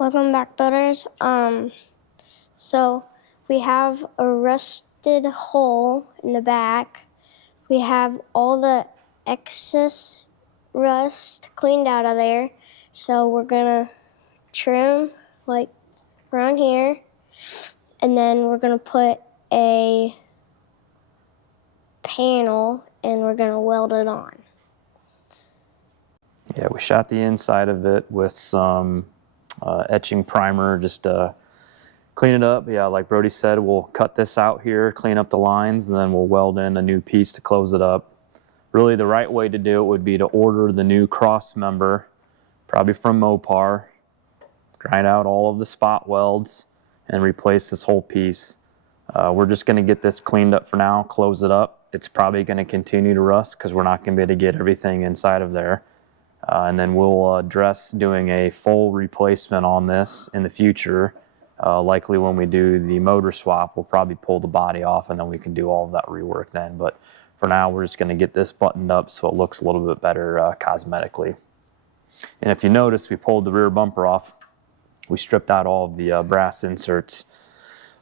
Welcome back, builders. So we have a rusted hole in the back. We have all the excess rust cleaned out of there. So we're gonna trim like around here, and then we're gonna put a panel and we're gonna weld it on. Yeah, we shot the inside of it with some etching primer, just clean it up. Yeah, like Brody said, we'll cut this out here, clean up the lines, and then we'll weld in a new piece to close it up. Really, the right way to do it would be to order the new cross member, probably from Mopar, grind out all of the spot welds, and replace this whole piece. We're just going to get this cleaned up for now, close it up. It's probably going to continue to rust because we're not going to be able to get everything inside of there. And then we'll address doing a full replacement on this in the future. Likely when we do the motor swap, we'll probably pull the body off and then we can do all of that rework then. But for now, we're just going to get this buttoned up so it looks a little bit better cosmetically. And if you notice, we pulled the rear bumper off. We stripped out all of the brass inserts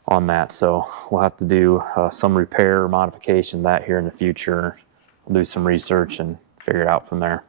on that. So we'll have to do some repair or modification of that here in the future. We'll do some research and figure it out from there.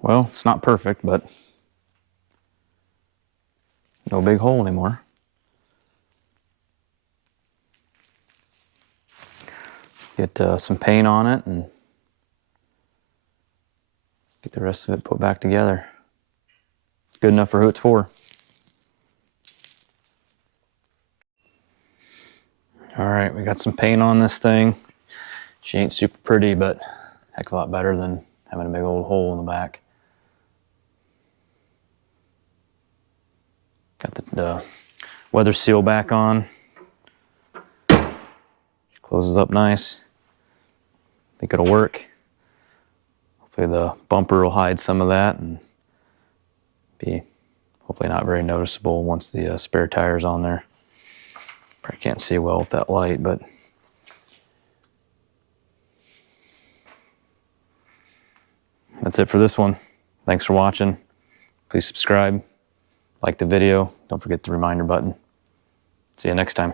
Well, it's not perfect, but no big hole anymore. Get some paint on it and get the rest of it put back together. It's good enough for who it's for. All right, we got some paint on this thing. She ain't super pretty, but heck of a lot better than having a big old hole in the back. Got the weather seal back on. Closes up nice. I think it'll work. Hopefully the bumper will hide some of that and be hopefully not very noticeable once the spare tire's on there. Probably can't see well with that light, but that's it for this one. Thanks for watching. Please subscribe, like the video. Don't forget the reminder button. See you next time.